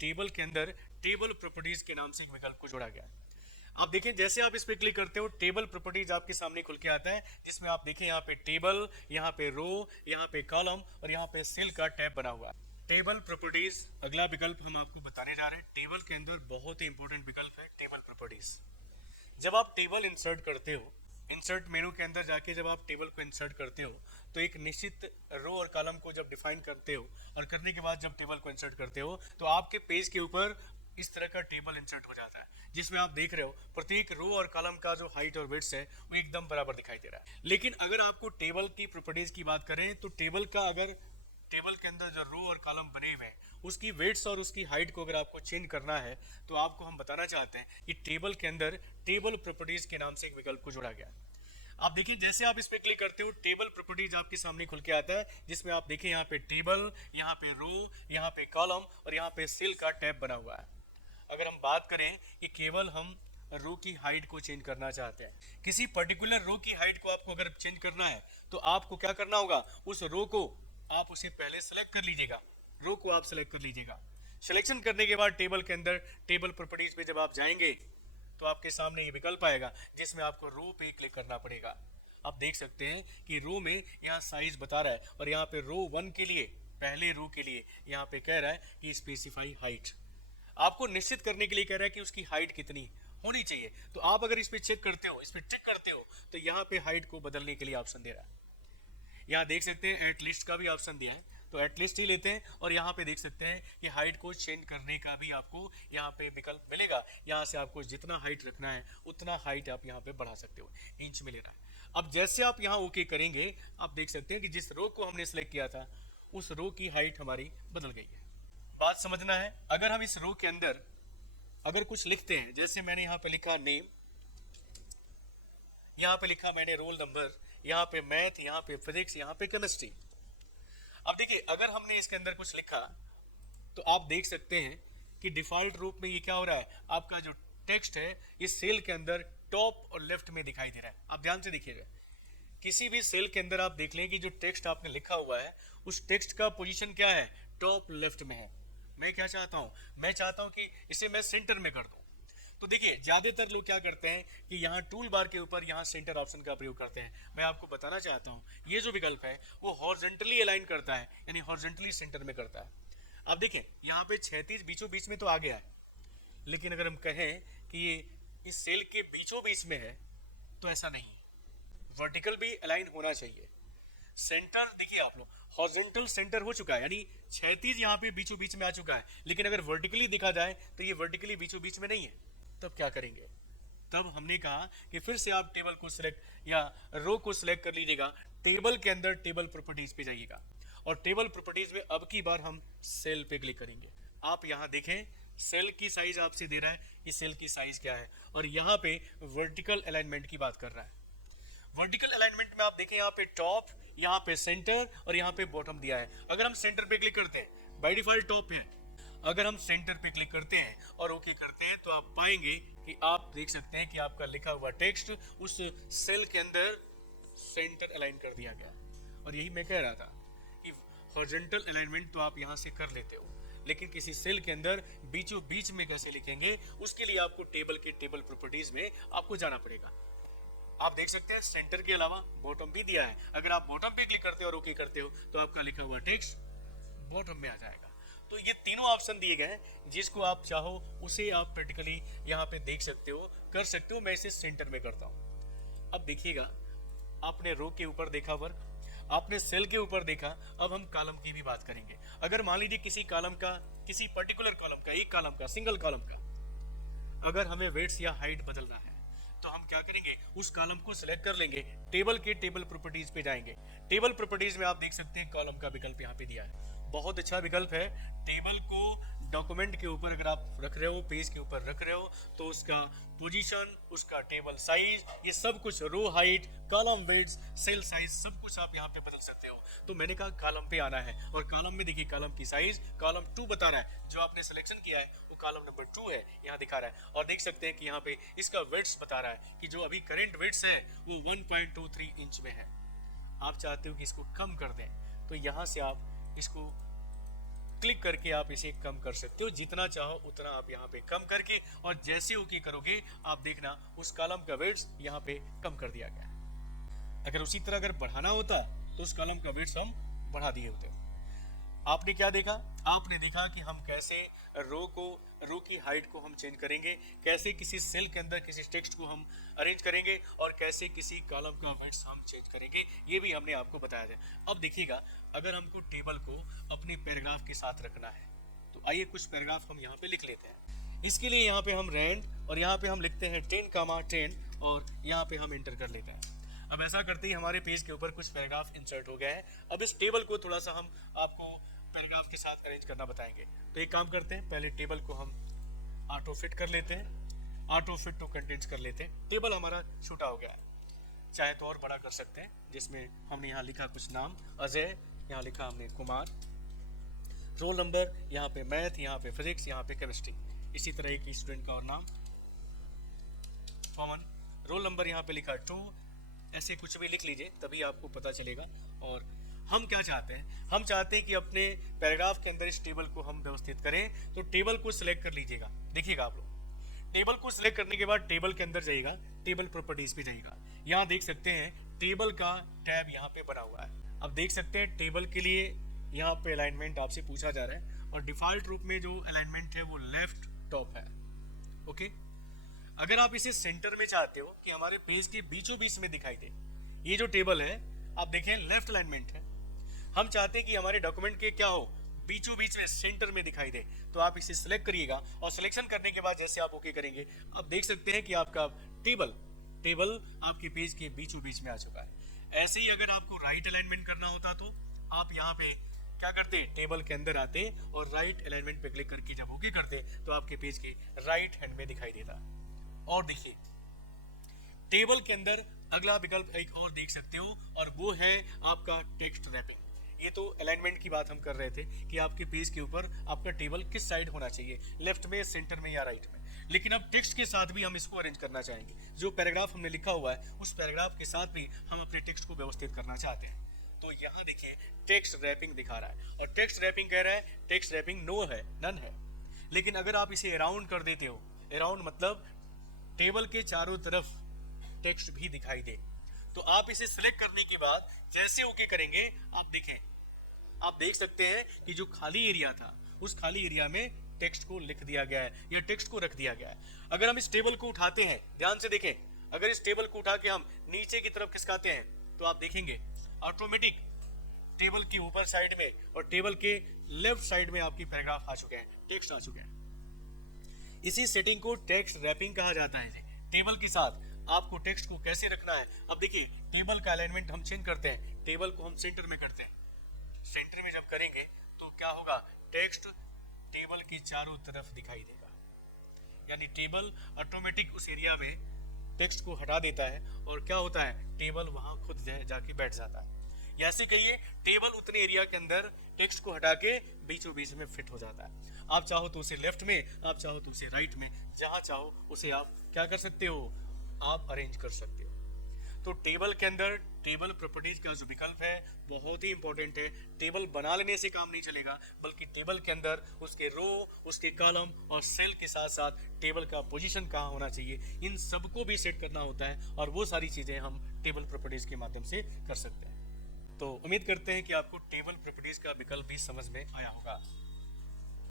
Table के अंदर table properties के नाम से एक विकल्प को जोड़ा गया है। आप देखें जैसे आप इस पे क्लिक करते हो टेबल प्रॉपर्टीज आपके सामने खुल के आता है, जिसमें आप देखें यहाँ पे टेबल, यहाँ पे रो, यहाँ पे कॉलम और यहाँ पे सेल का टैब बना हुआ है। टेबल प्रॉपर्टीज अगला विकल्प हम आपको बताने जा रहे हैं। टेबल के अंदर बहुत ही इंपॉर्टेंट विकल्प है टेबल प्रॉपर्टीज। जब आप टेबल इंसर्ट करते हो, इंसर्ट मेनू के अंदर जाके जब आप टेबल को इंसर्ट करते हो तो एक निश्चित रो और कॉलम को जब डिफाइन करते हो और करने के बाद जब टेबल को इंसर्ट करते हो तो आपके पेज के ऊपर इस तरह का टेबल इंसर्ट हो जाता है, जिसमें आप देख रहे हो प्रत्येक रो और कॉलम का जो हाइट और विड्थ है वो एकदम बराबर दिखाई दे रहा है। लेकिन अगर आपको टेबल की प्रॉपर्टीज की बात करें तो टेबल का अगर टेबल के अंदर जो रो और कॉलम बने हुए हैं उसकी वेट्स और उसकी हाइट को अगर आपको चेंज करना है तो आपको हम बताना चाहते हैं कि टेबल के अंदर टेबल प्रॉपर्टीज के नाम से एक विकल्प को जोड़ा गया है। आप देखिए जैसे आप इस पे क्लिक करते हो टेबल प्रॉपर्टीज आपके सामने खुल के आता है, जिसमें आप देखिए यहाँ पे टेबल, यहाँ पे रो, यहाँ पे कॉलम और यहाँ पे सेल का टैब बना हुआ है। अगर हम बात करें कि केवल हम रो की हाइट को चेंज करना चाहते हैं, किसी पर्टिकुलर रो की हाइट को आपको अगर चेंज करना है तो आपको क्या करना होगा, उस रो को आप उसे पहले सेलेक्ट कर लीजिएगा, रो को आप सेलेक्ट कर लीजिएगा। सिलेक्शन करने के बाद टेबल के अंदर टेबल प्रॉपर्टीज पे जब आप जाएंगे तो आपके सामने ये विकल्प आएगा जिसमें आपको रो पे क्लिक करना पड़ेगा। आप देख सकते हैं कि रो में यहाँ साइज बता रहा है और यहाँ पे रो 1 के लिए, पहले रो के लिए यहाँ पे कह रहा है कि स्पेसिफाई हाइट, आपको निश्चित करने के लिए कह रहा है कि उसकी हाइट कितनी होनी चाहिए। तो आप अगर इस पे चेक करते हो, इस पे टिक करते हो तो यहाँ पे हाइट को बदलने के लिए ऑप्शन दे रहा है। यहाँ देख सकते हैं एट लिस्ट का भी ऑप्शन दिया है, तो एट लिस्ट ही लेते हैं और यहाँ पे देख सकते हैं कि हाइट को चेंज करने का भी आपको यहाँ पे विकल्प मिलेगा। यहाँ से आपको जितना हाइट रखना है उतना हाइट आप यहाँ पे बढ़ा सकते हो, इंच में ले रहा है। अब जैसे आप यहाँ ओके करेंगे आप देख सकते हैं कि जिस रो को हमने सेलेक्ट किया था उस रो की हाइट हमारी बदल गई है। बात समझना है, अगर हम इस रो के अंदर अगर कुछ लिखते हैं, जैसे मैंने यहाँ पे लिखा नेम, यहाँ पे लिखा मैंने रोल नंबर, यहाँ पे मैथ, यहाँ पे फिजिक्स, यहाँ पे केमिस्ट्री। अब देखिए अगर हमने इसके अंदर कुछ लिखा तो आप देख सकते हैं कि डिफॉल्ट रूप में ये क्या हो रहा है, आपका जो टेक्स्ट है इस सेल के अंदर टॉप और लेफ्ट में दिखाई दे रहा है। आप ध्यान से देखिएगा, किसी भी सेल के अंदर आप देख लें कि जो टेक्स्ट आपने लिखा हुआ है उस टेक्स्ट का पोजीशन क्या है, टॉप लेफ्ट में है। मैं क्या चाहता हूं, मैं चाहता हूं कि इसे मैं सेंटर में कर दूं। तो देखिए ज्यादातर लोग क्या करते हैं कि यहाँ टूल बार के ऊपर यहाँ सेंटर ऑप्शन का प्रयोग करते हैं। मैं आपको बताना चाहता हूँ ये जो विकल्प है वो हॉरिजॉन्टली अलाइन करता है, यानी हॉरिजॉन्टली सेंटर में करता है। आप देखें यहाँ पे 36 बीचों बीच में तो आ गया है, लेकिन अगर हम कहें कि ये इस सेल के बीचों बीच में है तो ऐसा नहीं, वर्टिकल भी अलाइन होना चाहिए। सेंटर देखिए आप लोग, हॉरिजॉन्टल सेंटर हो चुका है, यानी 36 यहाँ पे बीचों बीच में आ चुका है, लेकिन अगर वर्टिकली देखा जाए तो ये वर्टिकली बीचों बीच में नहीं है। तब क्या करेंगे, तब हमने कहा कि फिर से आप टेबल को सिलेक्ट या रो को सिलेक्ट कर लीजिएगा, टेबल के अंदर टेबल प्रॉपर्टीज पे जाइएगा और टेबल प्रॉपर्टीज में अब की बार हम सेल पे क्लिक करेंगे। आप यहाँ देखें सेल की साइज आपसे दे रहा है कि सेल की साइज क्या है और यहाँ पे वर्टिकल अलाइनमेंट की बात कर रहा है। वर्टिकल अलाइनमेंट में आप देखें यहाँ पे टॉप, यहाँ पे सेंटर और यहाँ पे बॉटम दिया है। अगर हम सेंटर पे क्लिक करते हैं, बाय डिफॉल्ट टॉप है, अगर हम सेंटर पे क्लिक करते हैं और ओके करते हैं तो आप पाएंगे कि आप देख सकते हैं कि आपका लिखा हुआ टेक्स्ट उस सेल के अंदर सेंटर अलाइन कर दिया गया। और यही मैं कह रहा था कि हॉरिजॉन्टल अलाइनमेंट तो आप यहाँ से कर लेते हो, लेकिन किसी सेल के अंदर बीचों बीच में कैसे लिखेंगे उसके लिए आपको टेबल के टेबल प्रॉपर्टीज में आपको जाना पड़ेगा। आप देख सकते हैं सेंटर के अलावा बॉटम भी दिया है, अगर आप बॉटम पे क्लिक करते हो और ओके करते हो तो आपका लिखा हुआ टेक्स्ट बॉटम में आ जाएगा। तो ये तीनों ऑप्शन दिए गए हैं, जिसको आप चाहो उसे आप प्रैक्टिकली यहाँ पे देख सकते हो, कर सकते हो। मैं इसे सेंटर में करता हूँ। अब देखिएगा, आपने रो के ऊपर देखा वर्क, आपने सेल के ऊपर देखा, अब हम कॉलम की भी बात करेंगे। अगर मान लीजिए किसी कॉलम का, किसी पर्टिकुलर कॉलम का, एक कॉलम का, सिंगल कॉलम का अगर हमें वेट्स या हाइट बदलना है तो हम क्या करेंगे, उस कॉलम को सिलेक्ट कर लेंगे, टेबल के टेबल प्रॉपर्टीज पे जाएंगे। टेबल प्रॉपर्टीज में आप देख सकते हैं कॉलम का विकल्प यहाँ पे दिया है, बहुत अच्छा विकल्प है। टेबल को डॉक्यूमेंट के ऊपर अगर आप रख रहे हो, पेज के ऊपर रख रहे हो, तो उसका पोजीशन, उसका टेबल साइज, ये सब कुछ, row height, column weights, cell size, सब कुछ आप यहाँ पे बदल सकते हो। तो मैंने कहा कॉलम पे आना है और कॉलम में देखिए कॉलम की साइज कॉलम 2 बता रहा है, जो आपने सिलेक्शन किया है वो कॉलम नंबर 2 है, यहाँ दिखा रहा है। और देख सकते हैं कि यहाँ पे इसका वेट्स बता रहा है कि जो अभी करेंट वेट्स है वो 1.23 इंच में है। आप चाहते हो कि इसको कम कर दें तो यहाँ से आप इसको क्लिक करके आप इसे कम कर सकते हो, जितना चाहो उतना आप यहाँ पे कम करके, और जैसे ओके करोगे आप देखना उस कॉलम का विड्थ यहाँ पे कम कर दिया गया है। अगर उसी तरह अगर बढ़ाना होता तो उस कॉलम का विड्थ हम बढ़ा दिए होते। आपने क्या देखा? आपने देखा कि हम कैसे रो की हाइट को हम चेंज करेंगे, कैसे किसी सेल के अंदर किसी टेक्स्ट को हम अरेंज करेंगे, और कैसे किसी कॉलम का विड्थ हम चेंज करेंगे, ये भी हमने आपको बताया था। अब देखिएगा, अगर हमको टेबल को अपने पैराग्राफ के साथ रखना है तो आइए कुछ पैराग्राफ हम यहाँ पे लिख लेते हैं। इसके लिए यहाँ पे हम रैंड और यहाँ पे हम लिखते हैं 10,10 और यहाँ पे हम इंटर कर लेते हैं। अब ऐसा करते ही हमारे पेज के ऊपर कुछ पैराग्राफ इंसर्ट हो गया है। अब इस टेबल को थोड़ा सा हम आपको पैराग्राफ के साथ अरेंज करना बताएंगे। तो एक काम करते हैं, पहले टेबल को हम ऑटो फिट कर लेते हैं, ऑटो फिट टू कंटेंट्स कर लेते हैं। टेबल हमारा छोटा हो गया है, चाहे तो और बड़ा कर सकते हैं, जिसमें हमने यहाँ लिखा कुछ नाम अजय, यहाँ लिखा हमने कुमार, रोल नंबर यहाँ पे मैथ, यहाँ पे फिजिक्स, यहाँ पे केमिस्ट्री, इसी तरह एक स्टूडेंट का और नाम पवन, रोल नंबर यहाँ पे लिखा 2, ऐसे कुछ भी लिख लीजिए तभी आपको पता चलेगा। और हम क्या चाहते हैं? हम चाहते हैं कि अपने पैराग्राफ के अंदर इस टेबल को हम व्यवस्थित करें। तो टेबल को सिलेक्ट कर लीजिएगा। देखिएगा आप लोग, टेबल को सिलेक्ट करने के बाद टेबल के अंदर जाइएगा, टेबल प्रॉपर्टीज पे जाइएगा। यहाँ देख सकते हैं टेबल का टैब यहाँ पे बना हुआ है। अब देख सकते हैं टेबल के लिए यहाँ पे अलाइनमेंट आपसे पूछा जा रहा है, और डिफॉल्ट रूप में जो अलाइनमेंट है वो लेफ्ट टॉप है। ओके, अगर आप इसे सेंटर में चाहते हो कि हमारे पेज के बीचों बीच में दिखाई दे, ये जो टेबल है आप देखें लेफ्ट अलाइनमेंट है, हम चाहते हैं कि हमारे डॉक्यूमेंट के क्या हो, बीचों बीच में सेंटर में दिखाई दे। तो आप इसे सिलेक्ट करिएगा, और सिलेक्शन करने के बाद जैसे आप ओके करेंगे आप देख सकते हैं कि आपका टेबल आपके पेज के बीचों बीच में आ चुका है। ऐसे ही अगर आपको राइट अलाइनमेंट करना होता तो आप यहाँ पे क्या करते, टेबल के अंदर आते और राइट अलाइनमेंट पे क्लिक करके जब ओके करते तो आपके पेज के राइट हैंड में दिखाई देता। और देखिए टेबल के अंदर अगला विकल्प एक और देख सकते हो, और वो है आपका टेक्स्ट रैपिंग। ये तो अलाइनमेंट की बात हम कर रहे थे कि आपके पेज के ऊपर आपका टेबल किस साइड होना चाहिए, लेफ्ट में, सेंटर में या राइट में। लेकिन अब टेक्स्ट के साथ भी हम इसको अरेंज करना चाहेंगे। जो पैराग्राफ हमने लिखा हुआ है उस पैराग्राफ के साथ भी हम अपने टेक्स्ट को व्यवस्थित करना चाहते हैं। तो यहाँ देखिए टेक्स्ट रैपिंग दिखा रहा है, और टेक्स्ट रैपिंग कह रहा है टेक्स्ट रैपिंग नो है, नन है। लेकिन अगर आप इसे अराउंड कर देते हो, अराउंड मतलब टेबल के चारों तरफ टेक्स्ट भी दिखाई दे, तो आप इसे सिलेक्ट करने के बाद जैसे ओके करेंगे आप देख सकते हैं कि जो खाली एरिया था उस खाली एरिया में टेक्स्ट को लिख दिया गया है या टेक्स्ट को रख दिया गया है। अगर हम इस टेबल को उठाते हैं, ध्यान से देखें, अगर इस टेबल को उठा के हम नीचे की तरफ खिसकाते हैं तो आप देखेंगे ऑटोमेटिक टेबल की ऊपर साइड में और टेबल के लेफ्ट साइड में आपकी पैराग्राफ आ चुके हैं, टेक्स्ट आ चुके हैं। इसी सेटिंग को टेक्स्ट रैपिंग कहा जाता है। टेबल के साथ आपको टेक्स्ट को कैसे रखना है, अब देखिए टेबल का अलाइनमेंट हम चेंज करते हैं, टेबल को हम सेंटर में करते हैं। सेंटर में जब करेंगे तो क्या होगा, टेक्स्ट टेबल के चारों तरफ दिखाई देगा, यानी टेबल ऑटोमेटिक उस एरिया में टेक्स्ट को हटा देता है, और क्या होता है, टेबल वहां खुद जाके बैठ जाता है। या ऐसे कहिए टेबल उतने एरिया के अंदर टेक्स्ट को हटा के बीचों बीच में फिट हो जाता है। आप चाहो तो उसे लेफ्ट में, आप चाहो तो उसे राइट में, जहां चाहो उसे आप क्या कर सकते हो, आप अरेंज कर सकते हो। तो टेबल के अंदर टेबल प्रॉपर्टीज का जो विकल्प है बहुत ही इंपॉर्टेंट है। टेबल बना लेने से काम नहीं चलेगा, बल्कि टेबल के अंदर उसके रो, उसके कॉलम और सेल के साथ साथ टेबल का पोजीशन कहाँ होना चाहिए, इन सबको भी सेट करना होता है, और वो सारी चीजें हम टेबल प्रॉपर्टीज के माध्यम से कर सकते हैं। तो उम्मीद करते हैं कि आपको टेबल प्रॉपर्टीज का विकल्प भी समझ में आया होगा।